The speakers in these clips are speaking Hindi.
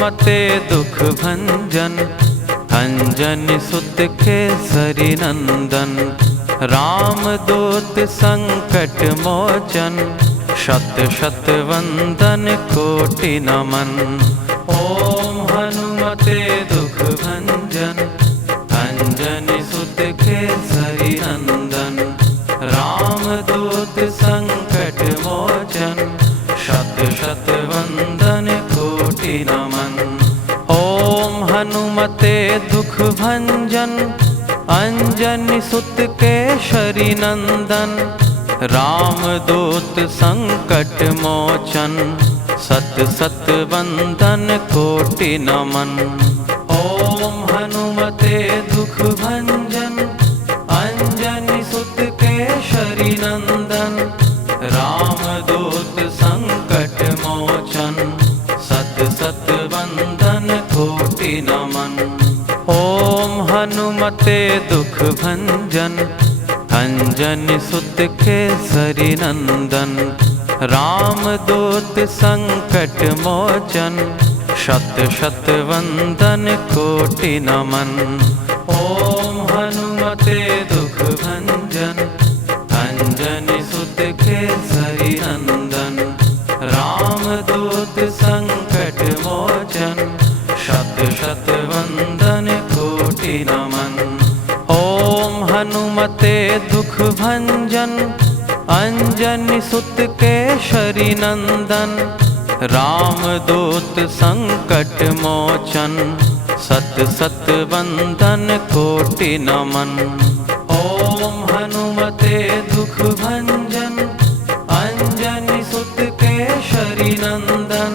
हनुमते दुख भंजन, अंजनी सुत केसरी नंदन। राम दूत संकट मोचन, शत शत वंदन कोटि नमन। ओम हनुमते दुख भंजन, अंजनी सुत केसरी नंदन। राम दूत संकट मोचन, शत शत वंदन कोटि नमन। ओम हनुमते दुख भंजन, अंजनी सुत केसरी नंदन। राम दूत संकट मोचन, सत सत वंदन कोटि नमन। ओम हनुमते दुख भंजन, अंजनी सुत केसरी नंदन। राम दूत संकट मोचन, सत सत वंदन कोटि नमन। ओम हनुमते दुख भंजन, अंजनी सुत केसरी नंदन। राम दूत संकट मोचन, शत शत वंदन कोटि नमन। ओम हनुमते दुख भंजन, अंजनी सुत केसरी नंदन। राम दूत संकट मोचन, शत शत वंदन कोटि नमन। ओम हनुमते दुख भंजन, अंजनी सुत केसरी नंदन। राम दूत संकट मोचन, सत सत वंदन कोटि नमन। ओम हनुमते दुख भंजन, अंजनी सुत केसरी नंदन।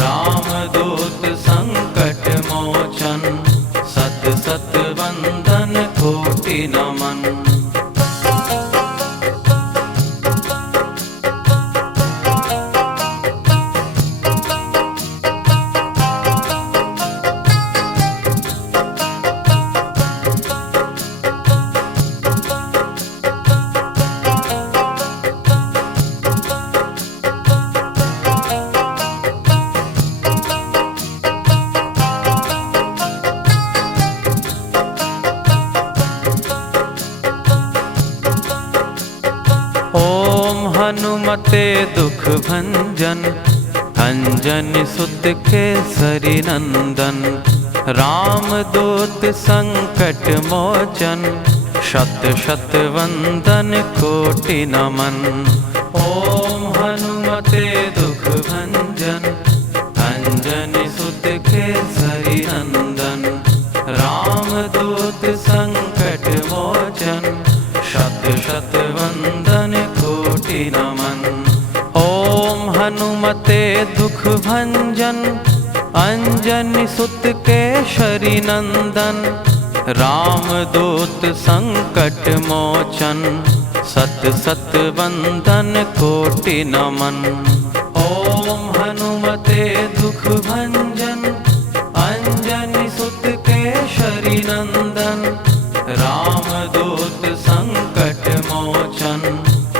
राम दूत संकट मोचन, सत सत वंदन कोटि नमन। ओम हनुमते दुख भंजन, अंजनी सुत केसरी नंदन। राम दूत संकट मोचन, शत शत वंदन कोटि नमन। ओम हनुमते दुख भंजन, अंजनी सुत केसरी नंदन। राम दूत संकट मोचन, शत शत वंदन कोटि नमन। ओम हनुमते दुख भंजन, अंजनी सुत केसरी नंदन। राम दूत संकट मोचन, सत सत वंदन कोटि नमन। ओम हनुमते दुख भंजन, अंजनी सुत केसरी नंदन। राम दूत संकट मोचन,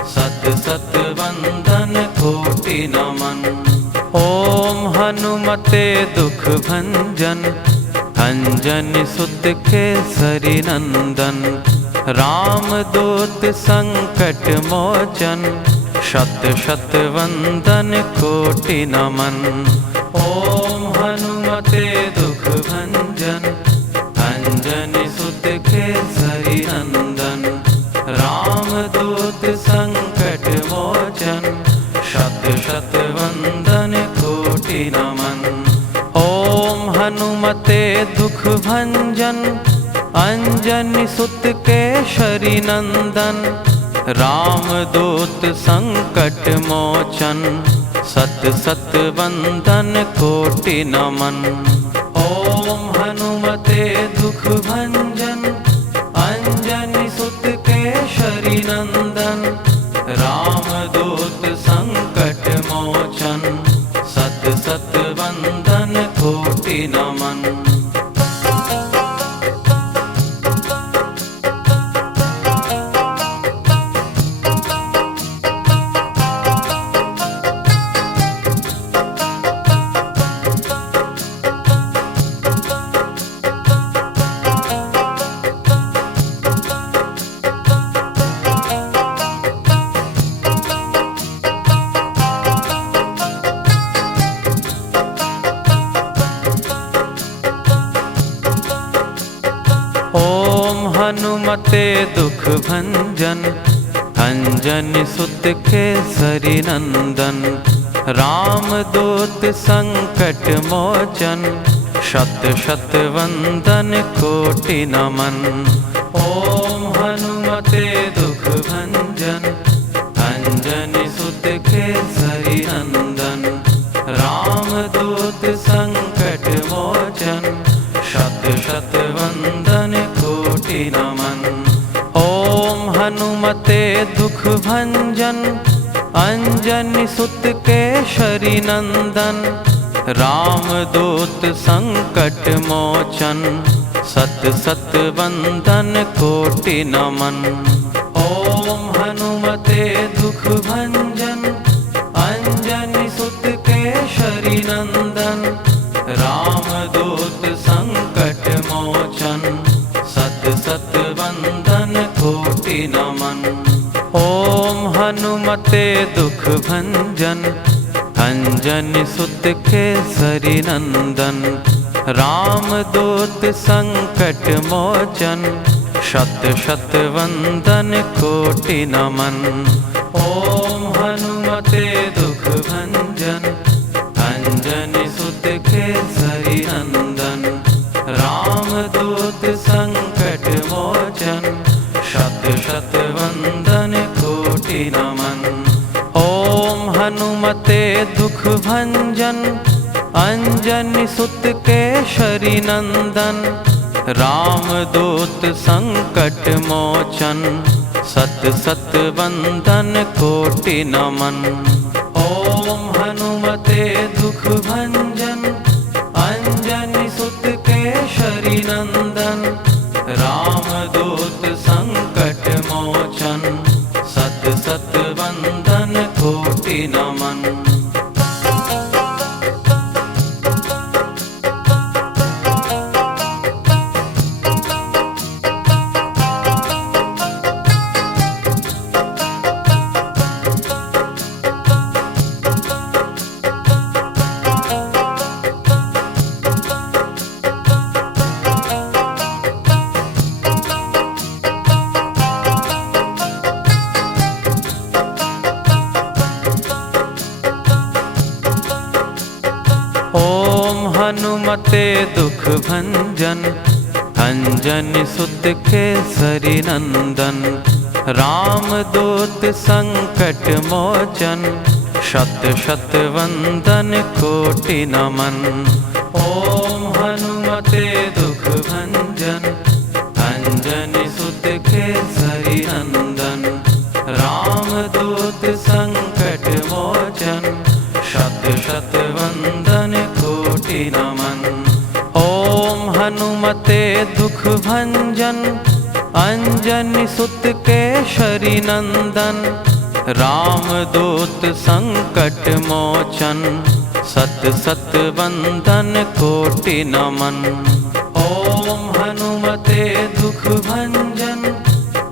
सत सत वंदन कोटि नमन। ओम हनुमते दुख भंजन, अंजनी सुत केसरी नंदन। राम दूत संकट मोचन, शत शत वंदन कोटि नमन। ओम हनुमते दुख भंजन, अंजनी सुत केसरी नंदन। राम दूत संकट मोचन, शत शत वंदन कोटि नमन। ओम हनुमते दुख भंजन, अंजनी सुत केसरी नंदन। राम दूत संकट मोचन, सत सत वंदन कोटि नमन। ओम हनुमते दुख भंजन, अंजनी सुत केसरी नंदन। राम दूत संकट मोचन, सत सत वंदन कोटि नमन। हनुमते दुख भंजन, अंजनी सुत केसरी नंदन। राम दूत संकट मोचन, शत शत वंदन कोटि नमन। ओम हनुमते दुख भंजन, अंजनी सुत केसरी नंदन। राम दूत संकट मोचन, शत शत वंदन कोटि नमन। ओम हनुमते दुख भंजन, अंजनी सुत केसरी नंदन। राम दूत संकट मोचन, सत सत वंदन कोटि नमन। ओम हनुमते दुख भंजन, अंजनी सुत केसरी नंदन। राम दूत संकट मोचन, सत सत वंदन कोटि नमन। ओम हनुमते दुख भंजन, अंजनी सुत केसरी नंदन। राम दूत संकट मोचन, शत शत वंदन कोटि नमन। ओम हनुमते दुख भंजन, अंजनी सुत केसरी नंदन। राम दूत संकट मोचन, शत शत वंदन कोटि नमन। ओम हनुमते दुख भंजन, अंजनी सुत केसरी नंदन। राम दूत संकट मोचन, सत सत वंदन कोटि नमन। ओम हनुमते दुख भंजन, अंजनी सुत केसरी नंदन। राम दूत संकट मोचन, सत सत वंदन कोटि नमन। ओम हनुमते दुख भंजन, अंजनी सुत केसरी नंदन। राम दूत संकट मोचन, शत शत वंदन कोटि नमन। ओम हनुमते दुख भंजन, अंजनी सुत केसरी नंदन। राम दूत संकट मोचन, शत शत वंदन कोटि नमन। ओम हनुमते दुख भंजन, अंजनी सुत केसरी नंदन। राम दूत संकट मोचन, सत सत वंदन कोटि नमन। ओम हनुमते दुख भंजन,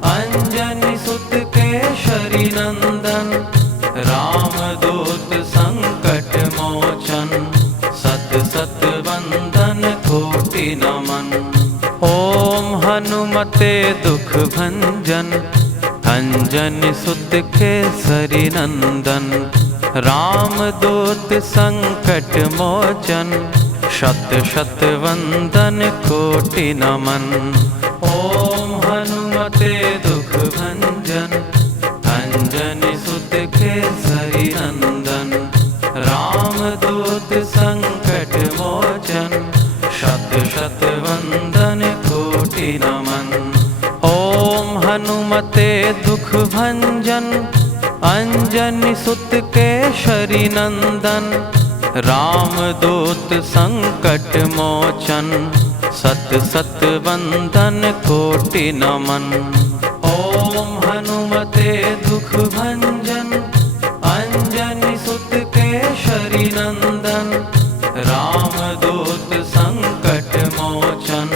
अंजनी सुत केसरी नंदन। राम दूत संकट मोचन, सत सत वंदन कोटि नमन। ओम हनुमते दुख भंजन, अंजनी सुत केसरी नंदन। राम दूत संकट मोचन, शत शत वंदन कोटि नमन। ओम हनुमते दुख भंजन, अंजनी सुत केसरी नंदन। राम दूत संकट मोचन, शत शत वंदन कोटि नमन। ओम हनुमते दुख भंजन, अंजनी सुत केसरी नंदन। राम दूत संकट मोचन, सत सत वंदन कोटि नमन। ओम हनुमते दुख भंजन, अंजनी सुत केसरी नंदन। राम दूत संकट मोचन,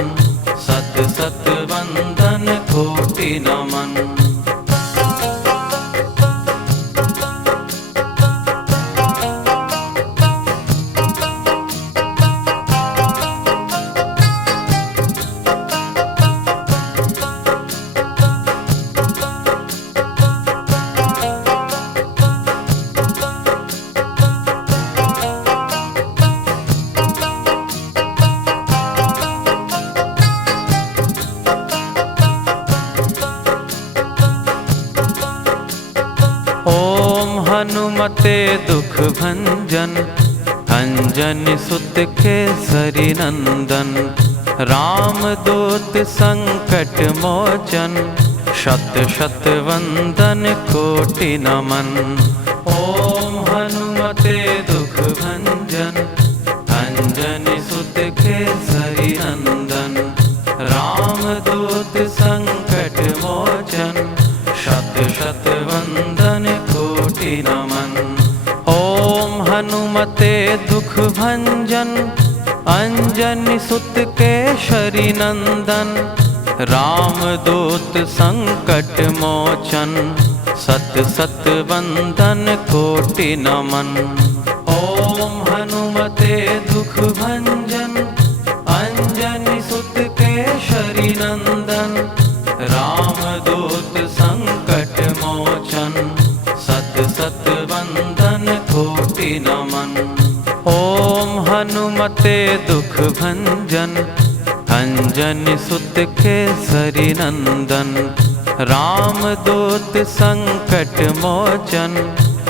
सत सत वंदन कोटि नमन। हनुमते दुख भंजन, अंजनी सुत केसरी नंदन। राम दूत संकट मोचन, शत शत वंदन कोटि नमन। ओम हनुमते दुख भंजन, अंजनी सुत केसरी नंदन। राम दूत संकट मोचन, शत शत वंदन कोटि नमन। ओम हनुमते दुख भंजन, अंजनी सुत केसरी नंदन। राम दूत संकट मोचन, सत सत वंदन कोटि नमन। ओम हनुमते दुख भंजन, अंजनी सुत केसरी नंदन। राम दूत संकट मोचन, सत सत वंदन कोटि नमन। ओम हनुमते दुख भंजन, अंजनी सुत केसरी नंदन। राम दूत संकट मोचन,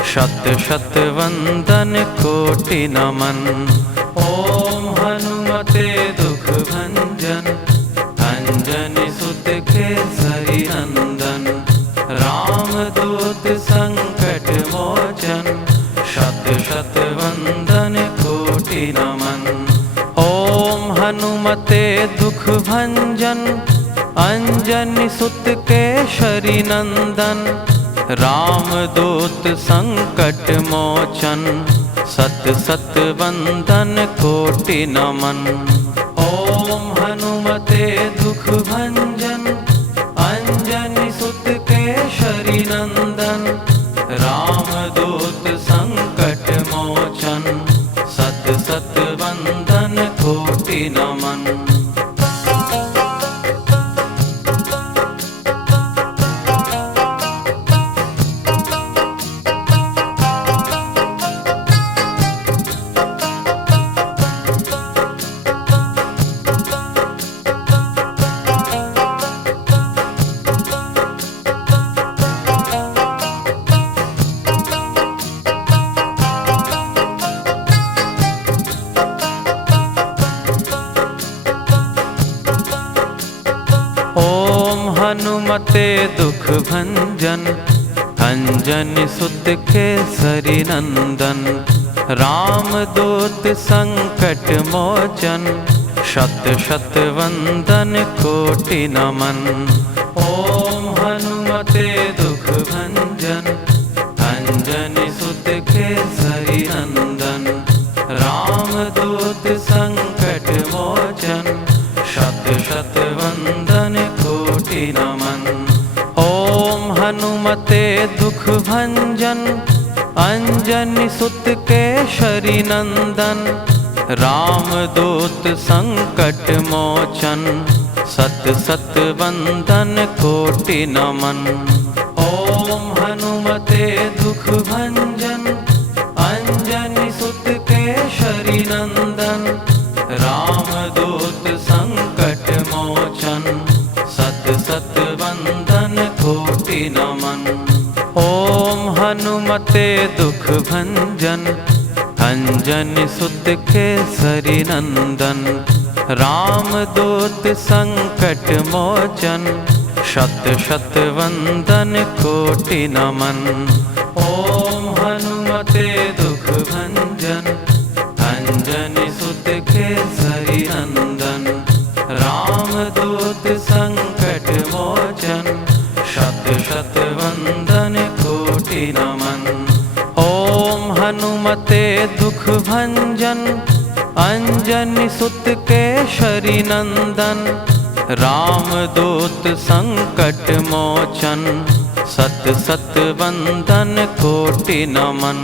शत शत वंदन कोटि नमन। ओम हनुमते दुख भंजन, अंजनी सुत केसरी नंदन। राम दूत संकट मोचन, शत शत वंदन कोटि नमन। ओम हनुमते दुख भंजन, अंजनी सुत केसरी नंदन। राम दूत संकट मोचन, सत सत वंदन कोटि नमन। ओम हनुमते दुख भंजन, अंजनी सुत केसरी नंदन। राम दूत संकट मोचन, सत सत वंदन कोटि नमन। ओम हनुमते दुख भंजन, अंजनी सुत केसरी नंदन। राम दूत संकट मोचन, शत शत वंदन कोटि नमन। ओम हनुमते दुख भंजन, अंजनी सुत केसरी नंदन। राम दूत संकट मोचन, शत शत वंदन कोटि नमन। ओम हनुमते दुख भंजन, अंजनी सुत केसरी नंदन। राम दूत संकट मोचन, सत सत वंदन कोटि नमन। ओम हनुमते दुख भंजन, अंजनी सुत केसरी नंदन। राम दूत संकट मोचन, सत सत वंदन कोटि नमन। ओम हनुमते दुख भंजन, अंजनी सुत केसरी नंदन। राम दूत संकट मोचन, शत शत वंदन कोटि नमन। ओम हनुमते दुख भंजन, अंजनी सुत केसरी नंदन। राम दूत संकट मोचन, शत शत वंदन कोटि नमन। ओम हनुमते दुख भंजन, अंजनी सुत केसरी नंदन। राम दूत संकट मोचन, सत सत वंदन कोटि नमन।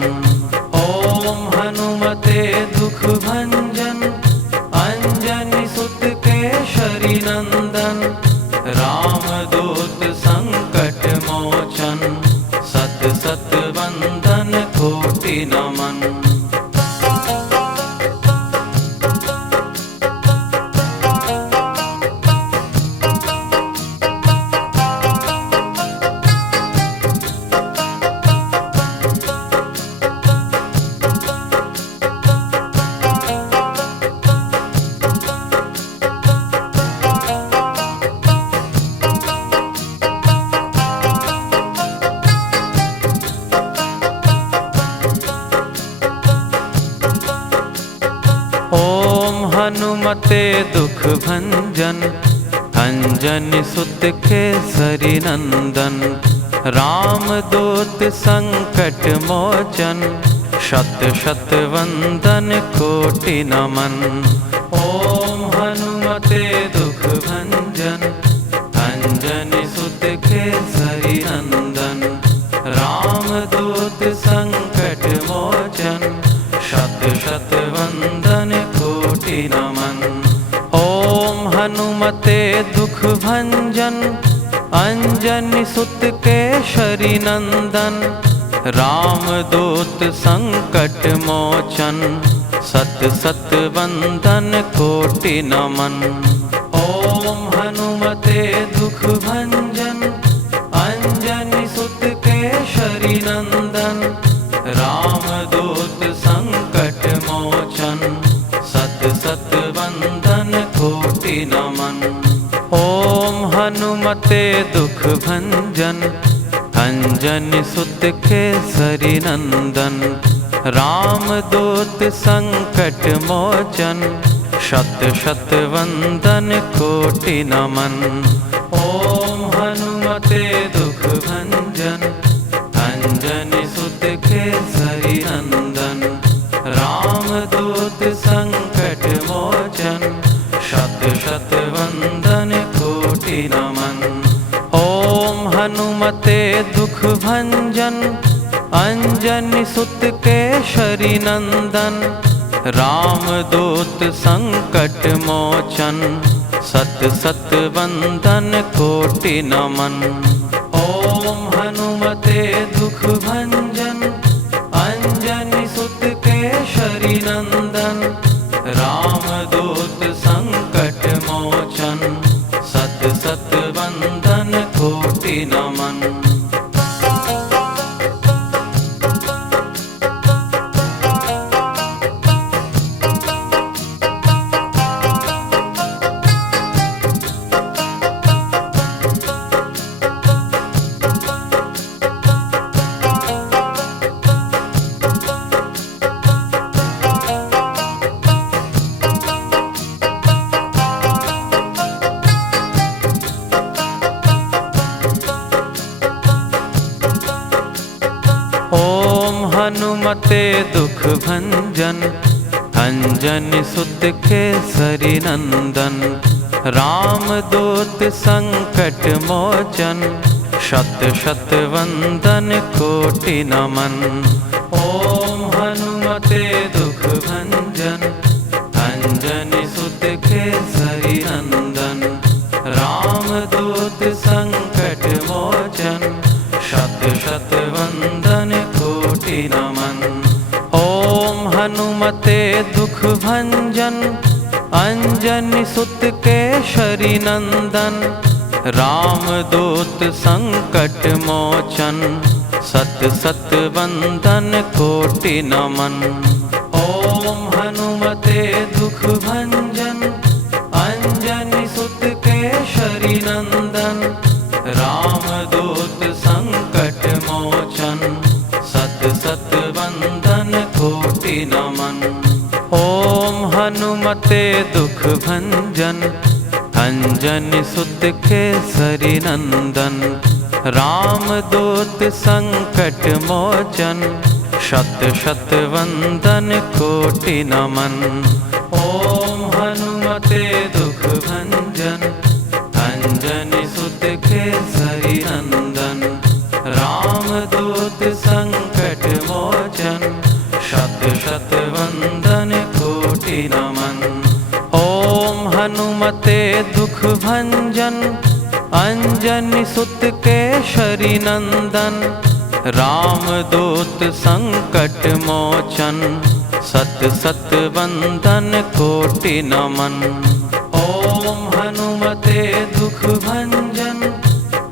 ओम हनुमते दुख भंजन, अंजनी सुत केसरी नंदन। राम दूत संकट मोचन, सत सत वंदन कोटि नमन। हनुमते दुख भंजन, अंजनी सुत केसरी नंदन। राम दूत संकट मोचन, शत शत वंदन कोटि नमन। ओम हनुमते दुख भंजन, अंजनी सुत केसरी नंदन। राम दूत संकट मोचन, शत शत वंदन कोटि नमन। ओम हनुमते दुख भंजन, अंजनी सुत केसरी नंदन। राम दूत संकट मोचन, सत सत वंदन कोटि नमन। ओम हनुमते दुख भंजन, अंजनी सुत केसरी नंदन। राम दूत संकट मोचन, सत सत वंदन कोटि नमन। ओम हनुमते दुख भंजन, अंजनी सुत केसरी नंदन। राम दूत संकट मोचन, शत शत वंदन कोटि नमन। ओम हनुमते दुख भंजन, अंजनी सुत केसरी नंदन। राम दूत संकट मोचन, शत शत वंदन कोटि नमन। ओम हनुमते दुख भंजन, अंजनी सुत केसरी नंदन। राम दूत संकट मोचन, सत सत वंदन कोटि नमन। ओम हनुमते दुख भंजन, अंजनी सुत केसरी नंदन। राम दूत संकट मोचन, सत सत वंदन कोटि नमन। ओम हनुमते दुख भंजन, अंजनी सुत केसरी नंदन। राम दूत संकट मोचन, शत शत वंदन कोटि नमन। ओम हनुमते दुख भंजन, अंजनी सुत केसरी नंदन। राम दूत संकट मोचन, शत शत वंदन कोटि नमन। ओम हनुमते दुख भंजन, अंजनी सुत केसरी नंदन। राम दूत संकट मोचन, सत सत वंदन कोटि नमन। ओम हनुमते दुख भंजन, अंजनी सुत केसरी नंदन। राम दूत संकट मोचन, सत सत वंदन कोटि नमन। ओम हनुमते दुख भंजन, अंजनी सुत केसरी नंदन। राम दूत संकट मोचन, शत शत वंदन कोटि नमन। ओम हनुमते दुख भंजन, अंजनी सुत केसरी नंदन। राम दूत संकट मोचन, शत शत वंदन कोटि नमन। ओम हनुमते दुख भंजन, अंजनी सुत केसरी नंदन। राम दूत संकट मोचन, सत सत वंदन कोटि नमन। ओम हनुमते दुख भंजन,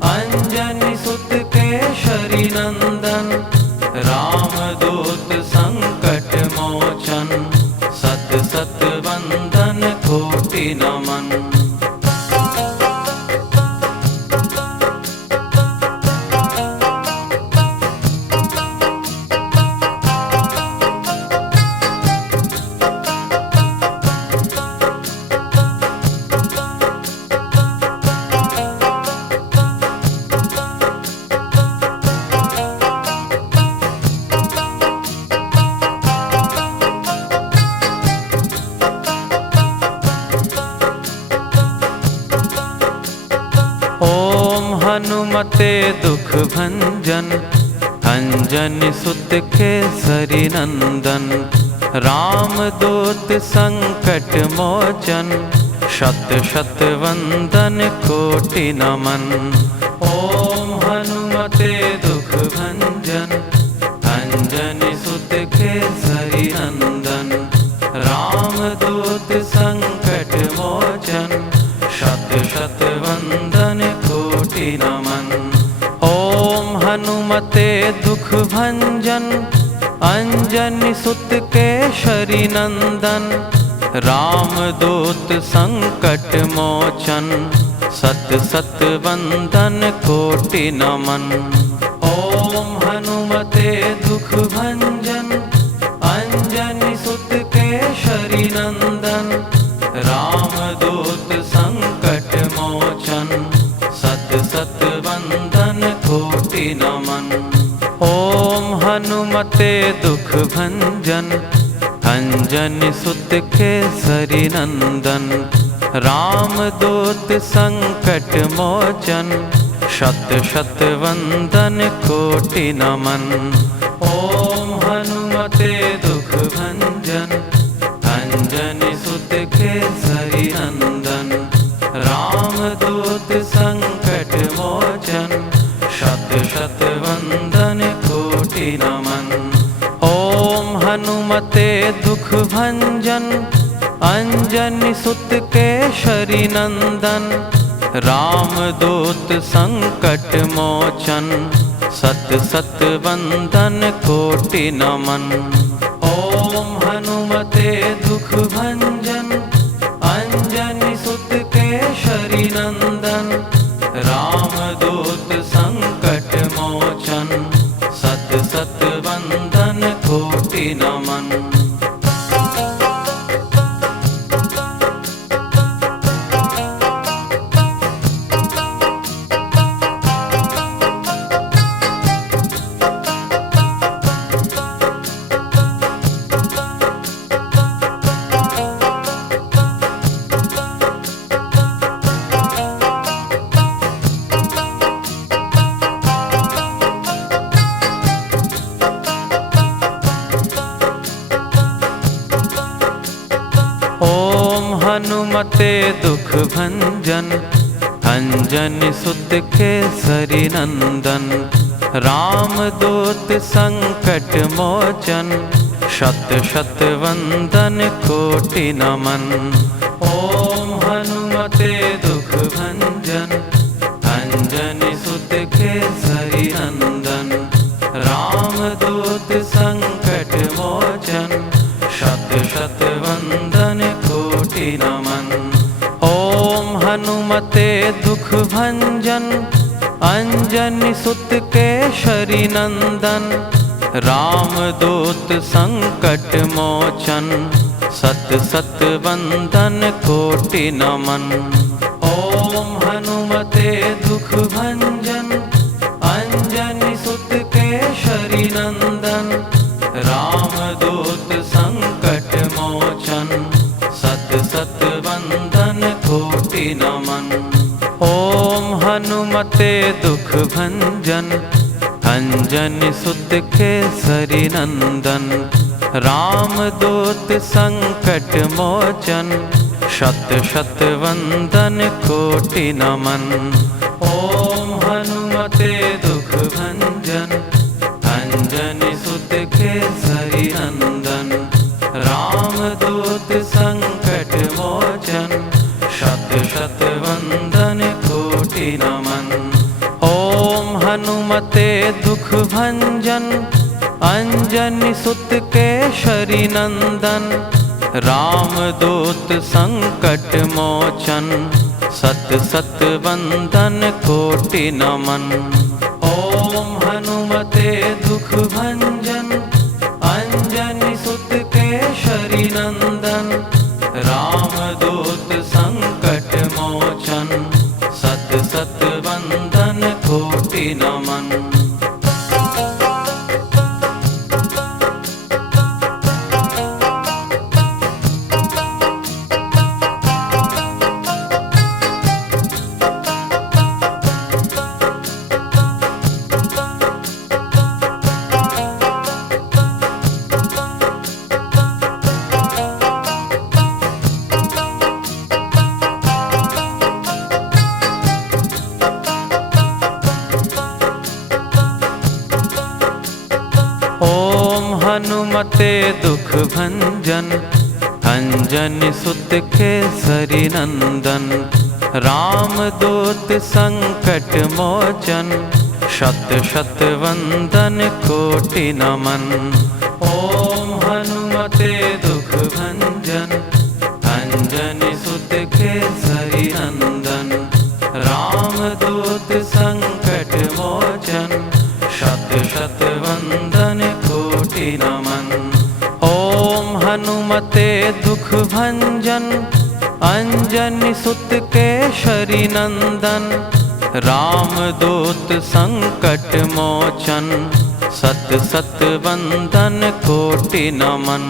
अंजनी सुत केसरी नंदन। राम दूत संकट मोचन, सत सत वंदन कोटि नमन। हनुमते दुख भंजन, अंजनी सुत केसरी नंदन। राम दूत संकट मोचन, शत शत वंदन कोटि नमन। ओम हनुमते दुख भंजन, अंजनी सुत केसरी नंदन। राम दूत संकट मोचन, शत शत वंदन कोटि नमन। ओम हनुमते दुख भंजन, अंजनी सुत केसरी नंदन। राम दूत संकट मोचन, सत सत वंदन कोटि नमन। ओम हनुमते दुख भंजन, अंजनी सुत केसरी नंदन। राम दूत संकट मोचन, सत सत वंदन कोटि नमन। ओम हनुमते दुख भंजन, अंजनी सुत केसरी नंदन। राम दूत संकट मोचन, शत शत वंदन कोटि नमन। ओम हनुमते दुख भंजन, अंजनी सुत केसरी नंदन। राम दूत संकट मोचन, शत शत वंदन कोटि नमन। ओम हनुमते दुख भंजन, अंजनी सुत केसरी नंदन। राम दूत संकट मोचन, सत सत वंदन कोटि नमन। ओम हनुमते दुख भंजन, अंजनी सुत केसरी नंदन। राम दूत संकट मोचन, सत सत वंदन कोटि नमन। ओम हनुमते दुख भंजन, अंजनी सुत केसरी नंदन। राम दूत संकट मोचन, शत शत वंदन कोटि नमन। ओम हनुमते दुख भंजन, अंजनी सुत केसरी नंदन। राम दूत संकट मोचन, शत शत वंदन कोटि नमन। ओम हनुमते दुख भंजन, अंजनी सुत केसरी नंदन। राम दूत संकट मोचन, सत सत वंदन कोटि नमन। ओम हनुमते दुख भंजन, अंजनी सुत केसरी नंदन। राम दूत संकट मोचन, सत सत वंदन कोटि नमन। ओम हनुमते दुख भंजन, अंजनी सुत केसरी नंदन। राम दूत संकट मोचन, शत शत वंदन कोटि नमन। ओम हनुमते दुख भंजन, अंजनी सुत केसरी नंदन। राम दूत संकट मोचन, शत शत वंदन कोटि नमन। ओम हनुमते दुख भंजन, अंजनी सुत केसरी नंदन। राम दूत संकट मोचन, सत सत वंदन कोटि नमन। ओम हनुमते दुख भंजन, अंजनी सुत केसरी नंदन। राम दूत संकट मोचन, सत सत वंदन कोटि नमन। दुख भंजन, अंजनी सुत केसरी नंदन। रामदूत संकट मोचन, शत शत वंदन कोटि नमन। ओम हनुमते दुख भंजन, अंजनी सुत केसरी नंदन। रामदूत संकट मोचन, शत शत वंदन कोटि नमन। ओम हनुमते दुख भंजन, अंजनी सुत केसरी नंदन। रामदूत संकट मोचन, सत सत वंदन कोटि नमन।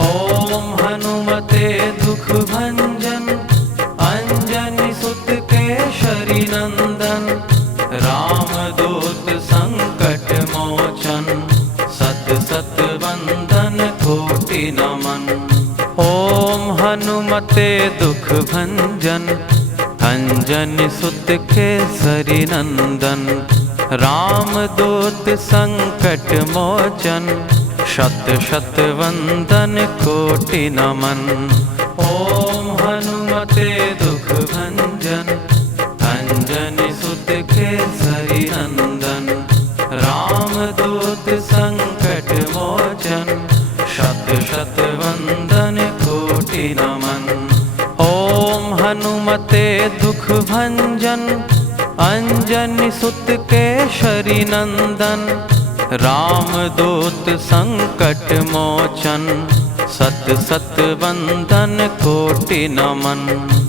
ओम हनुमते दुख भंजन, अंजनी सुत केसरी नंदन। रामदूत संकट मोचन, सत सत वंदन कोटि नमन। ओम हनुमते दुख भंजन, अंजनी सुत केसरी नंदन। रामदूत संकट मोचन, शत शत वंदन कोटि नमन। ओम हनुमते दुख भंजन, अंजनी सुत केसरी नंदन। रामदूत संकट मोचन, शत शत वंदन कोटि नमन। ओम हनुमते दुख भंजन, अंजनी सुत केसरी नंदन। रामदूत संकट मोचन, सत सत वंदन कोटि नमन।